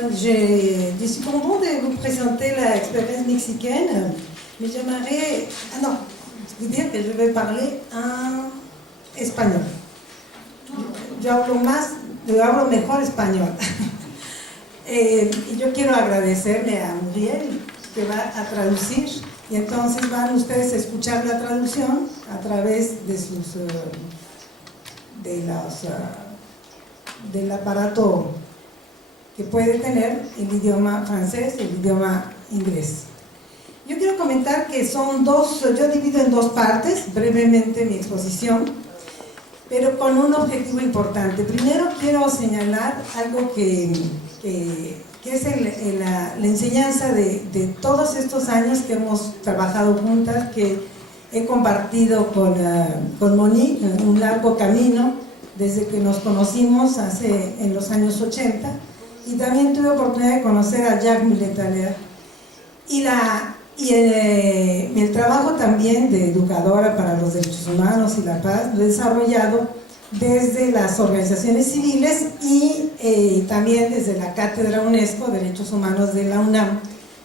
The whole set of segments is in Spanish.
moi, je suis content de vous présenter l'expérience mexicaine, mais j'aimerais, vous dire que je vais parler en español. Yo hablo mejor español. Y yo quiero agradecerle a Muriel, que va a traducir, y entonces van ustedes a escuchar la traducción a través de del aparato que puede tener el idioma francés y el idioma inglés. Yo quiero comentar que son yo divido en dos partes brevemente mi exposición, pero con un objetivo importante. Primero quiero señalar algo que es la enseñanza de todos estos años que hemos trabajado juntas, que he compartido con Monique un largo camino desde que nos conocimos en los años 80, y también tuve oportunidad de conocer a Jacques Millet-Taller. Y el trabajo también de educadora para los derechos humanos y la paz lo he desarrollado desde las organizaciones civiles y también desde la Cátedra UNESCO Derechos Humanos de la UNAM,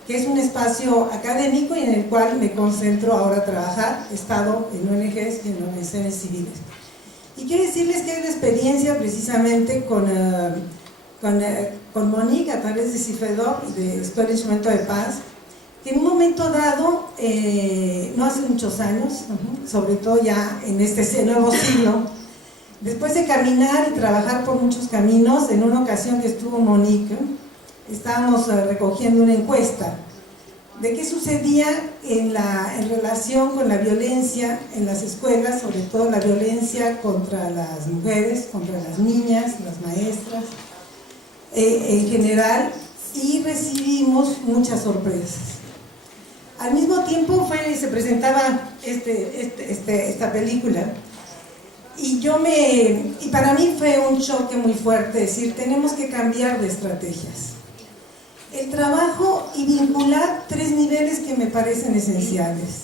que es un espacio académico y en el cual me concentro ahora a trabajar. He estado en ONGs y en organizaciones civiles. Y quiero decirles que es la experiencia precisamente con Monique a través de CIFEDOP y de Escuela de Instrumento de Paz, que en un momento dado, no hace muchos años, sobre todo ya en este nuevo siglo, después de caminar y trabajar por muchos caminos, en una ocasión que estuvo Monique, estábamos recogiendo una encuesta de qué sucedía en relación con la violencia en las escuelas, sobre todo la violencia contra las mujeres, contra las niñas, las maestras, en general, y recibimos muchas sorpresas. Al mismo tiempo se presentaba esta película, y para mí fue un choque muy fuerte decir, tenemos que cambiar de estrategias. El trabajo y vincular tres niveles que me parecen esenciales.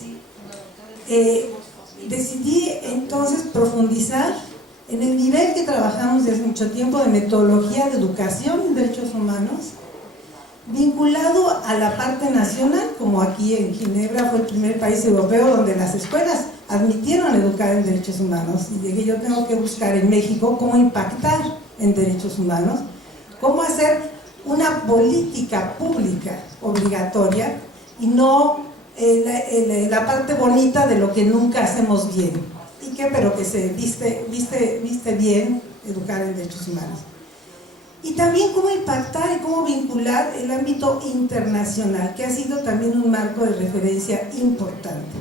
Decidí entonces profundizar en el nivel que trabajamos desde mucho tiempo de metodología de educación en derechos humanos, vinculado a la parte nacional, como aquí en Ginebra fue el primer país europeo donde las escuelas admitieron educar en derechos humanos, y de que yo tengo que buscar en México cómo impactar en derechos humanos, cómo hacer una política pública obligatoria y no la parte bonita de lo que nunca hacemos bien, pero que se viste bien educar en derechos humanos. Y también cómo impactar y cómo vincular el ámbito internacional, que ha sido también un marco de referencia importante.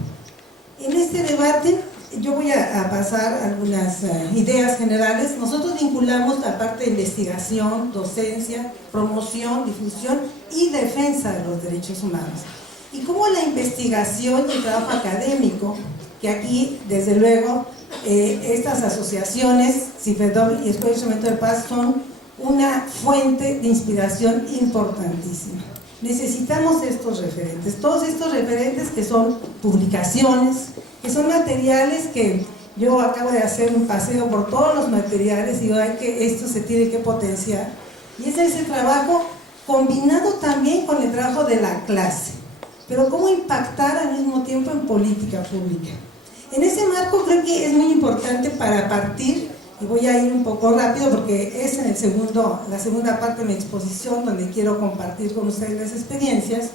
En este debate yo voy a pasar algunas ideas generales. Nosotros vinculamos la parte de investigación, docencia, promoción, difusión y defensa de los derechos humanos. Y cómo la investigación y el trabajo académico, que aquí, desde luego, estas asociaciones, CIFEDOP y Escuela de Instrumento de Paz, son una fuente de inspiración importantísima. Necesitamos estos referentes, todos estos referentes que son publicaciones, que son materiales que yo acabo de hacer un paseo por todos los materiales y digo, esto se tiene que potenciar. Y es ese trabajo combinado también con el trabajo de la clase, pero cómo impactar al mismo tiempo en política pública. En ese marco creo que es muy importante para partir, y voy a ir un poco rápido porque es en la segunda parte de mi exposición donde quiero compartir con ustedes las experiencias,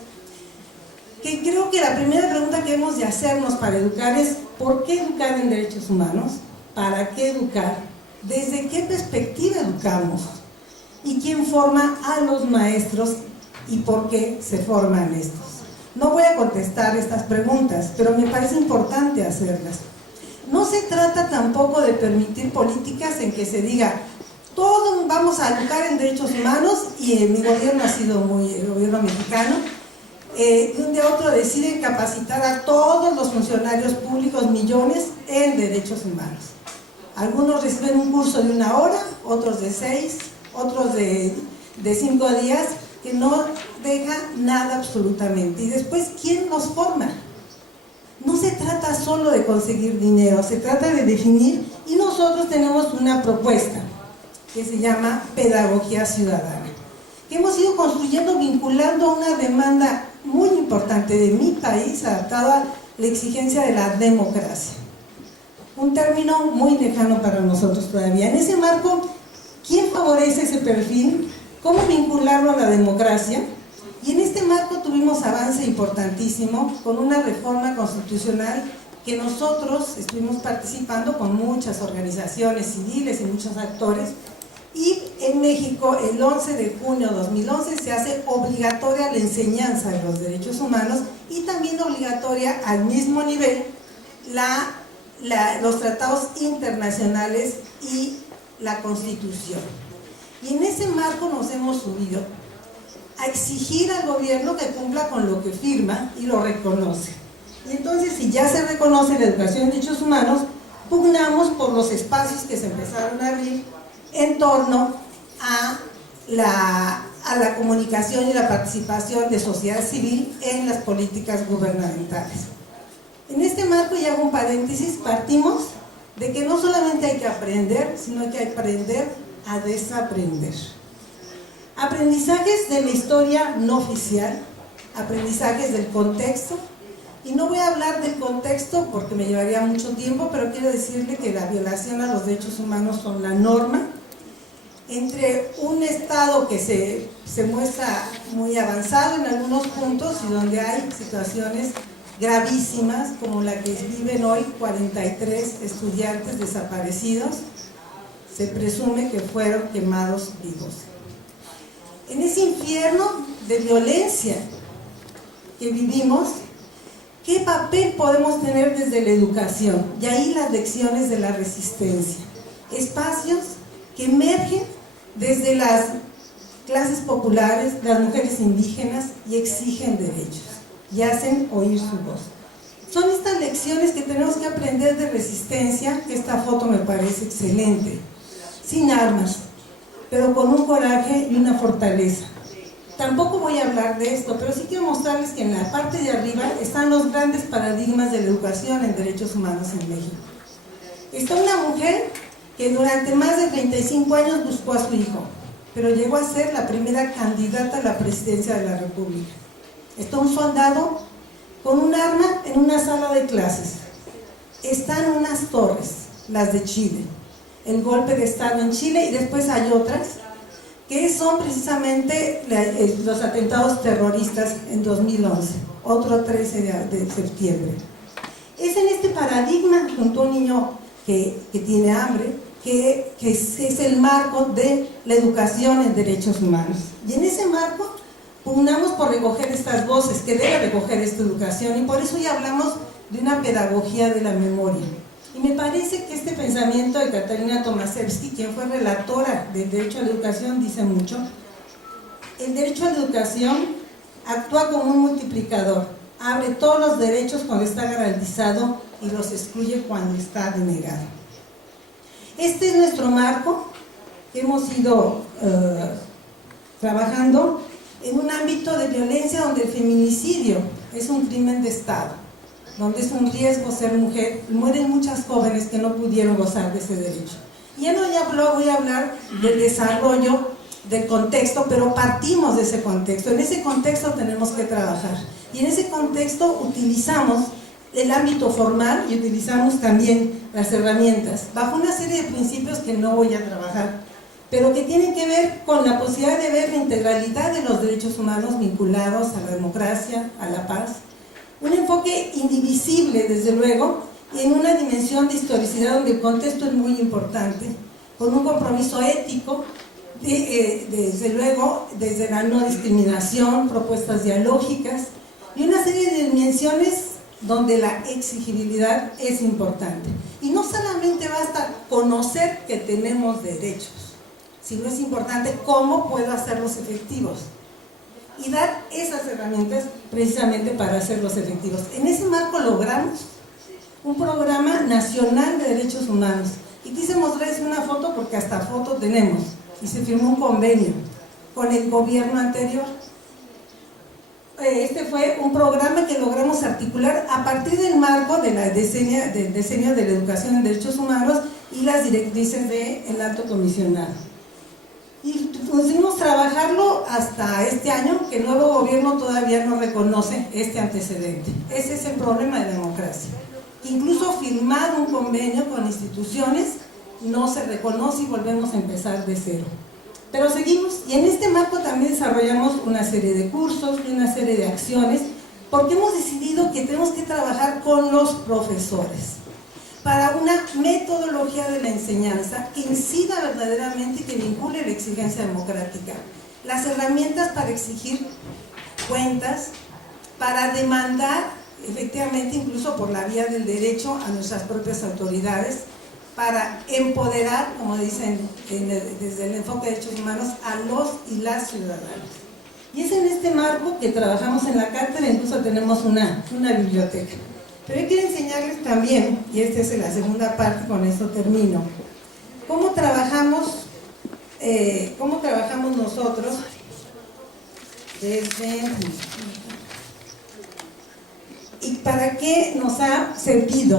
que creo que la primera pregunta que hemos de hacernos para educar es ¿por qué educar en derechos humanos? ¿Para qué educar? ¿Desde qué perspectiva educamos? ¿Y quién forma a los maestros? ¿Y por qué se forman estos? No voy a contestar estas preguntas, pero me parece importante hacerlas. No se trata tampoco de permitir políticas en que se diga todos vamos a educar en derechos humanos, y mi gobierno ha sido el gobierno mexicano, de un día a otro deciden capacitar a todos los funcionarios públicos, millones, en derechos humanos. Algunos reciben un curso de 1 hora, otros de 6, otros de 5 días, que no deja nada absolutamente. Y después, ¿quién los forma? No se trata solo de conseguir dinero, se trata de definir, y nosotros tenemos una propuesta que se llama pedagogía ciudadana, que hemos ido construyendo vinculando a una demanda muy importante de mi país, adaptada a la exigencia de la democracia. Un término muy lejano para nosotros todavía. En ese marco, ¿quién favorece ese perfil? ¿Cómo vincularlo a la democracia? Y en este marco tuvimos avance importantísimo con una reforma constitucional que nosotros estuvimos participando con muchas organizaciones civiles y muchos actores, y en México el 11 de junio de 2011 se hace obligatoria la enseñanza de los derechos humanos y también obligatoria al mismo nivel los tratados internacionales y la Constitución. Y en ese marco nos hemos subido a exigir al gobierno que cumpla con lo que firma y lo reconoce. Y entonces, si ya se reconoce la educación en derechos humanos, pugnamos por los espacios que se empezaron a abrir en torno a la comunicación y la participación de sociedad civil en las políticas gubernamentales. En este marco, y hago un paréntesis, partimos de que no solamente hay que aprender, sino que hay que aprender a desaprender. Aprendizajes de la historia no oficial, aprendizajes del contexto, y no voy a hablar del contexto porque me llevaría mucho tiempo, pero quiero decirle que la violación a los derechos humanos son la norma, entre un Estado que se muestra muy avanzado en algunos puntos y donde hay situaciones gravísimas como la que viven hoy 43 estudiantes desaparecidos, se presume que fueron quemados vivos. En ese infierno de violencia que vivimos, ¿qué papel podemos tener desde la educación? Y ahí las lecciones de la resistencia, espacios que emergen desde las clases populares, las mujeres indígenas, y exigen derechos y hacen oír su voz. Son estas lecciones que tenemos que aprender de resistencia, que esta foto me parece excelente, sin armas, pero con un coraje y una fortaleza. Tampoco voy a hablar de esto, pero sí quiero mostrarles que en la parte de arriba están los grandes paradigmas de la educación en derechos humanos en México. Está una mujer que durante más de 35 años buscó a su hijo, pero llegó a ser la primera candidata a la presidencia de la República. Está un soldado con un arma en una sala de clases. Están unas torres, las de Chile, el golpe de Estado en Chile, y después hay otras que son precisamente los atentados terroristas en 2011, otro 13 de septiembre. Es en este paradigma, junto a un niño que tiene hambre, que es el marco de la educación en derechos humanos. Y en ese marco pugnamos por recoger estas voces, que debe recoger esta educación, y por eso ya hablamos de una pedagogía de la memoria. Y me parece que este pensamiento de Katarina Tomaszewski, quien fue relatora del derecho a la educación, dice mucho. El derecho a la educación actúa como un multiplicador, abre todos los derechos cuando está garantizado y los excluye cuando está denegado. Este es nuestro marco que hemos ido trabajando en un ámbito de violencia donde el feminicidio es un crimen de Estado, donde es un riesgo ser mujer, y mueren muchas jóvenes que no pudieron gozar de ese derecho. Y ya no voy a hablar del desarrollo del contexto, pero partimos de ese contexto. En ese contexto tenemos que trabajar, y en ese contexto utilizamos el ámbito formal y utilizamos también las herramientas, bajo una serie de principios que no voy a trabajar, pero que tienen que ver con la posibilidad de ver la integralidad de los derechos humanos vinculados a la democracia, a la paz, un enfoque indivisible, desde luego, y en una dimensión de historicidad donde el contexto es muy importante, con un compromiso ético, desde luego, desde la no discriminación, propuestas dialógicas, y una serie de dimensiones donde la exigibilidad es importante. Y no solamente basta conocer que tenemos derechos, sino es importante cómo puedo hacerlos efectivos y dar esas herramientas precisamente para hacerlos efectivos. En ese marco logramos un programa nacional de derechos humanos, y quise mostrarles una foto porque hasta foto tenemos, y se firmó un convenio con el gobierno anterior. Este fue un programa que logramos articular a partir del marco del diseño de la educación en derechos humanos y las directrices del alto comisionado. Y pudimos trabajarlo hasta este año, que el nuevo gobierno todavía no reconoce este antecedente. Ese es el problema de democracia. Incluso firmar un convenio con instituciones no se reconoce y volvemos a empezar de cero. Pero seguimos, y en este marco también desarrollamos una serie de cursos y una serie de acciones, porque hemos decidido que tenemos que trabajar con los profesores para una metodología de la enseñanza que incida verdaderamente y que vincule la exigencia democrática. Las herramientas para exigir cuentas, para demandar efectivamente incluso por la vía del derecho a nuestras propias autoridades, para empoderar, como dicen desde el enfoque de derechos humanos, a los y las ciudadanas. Y es en este marco que trabajamos en la cátedra, incluso tenemos una biblioteca. Pero yo quiero enseñarles también, y esta es la segunda parte, con esto termino, cómo trabajamos nosotros desde... y para qué nos ha servido,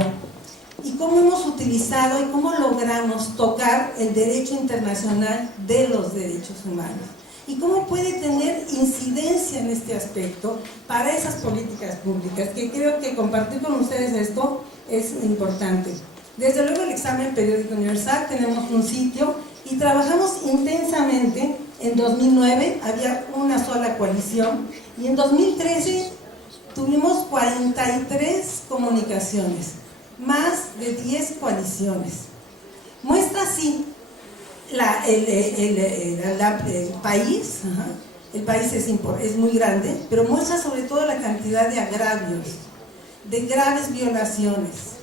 y cómo hemos utilizado y cómo logramos tocar el derecho internacional de los derechos humanos, y cómo puede tener incidencia en este aspecto para esas políticas públicas, que creo que compartir con ustedes esto es importante. Desde luego el examen periódico universal, tenemos un sitio y trabajamos intensamente. En 2009 había una sola coalición y en 2013 tuvimos 43 comunicaciones, más de 10 coaliciones. Muestra así el país. El país es muy grande, pero muestra sobre todo la cantidad de agravios, de graves violaciones.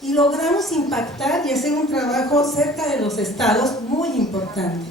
Y logramos impactar y hacer un trabajo cerca de los estados muy importante.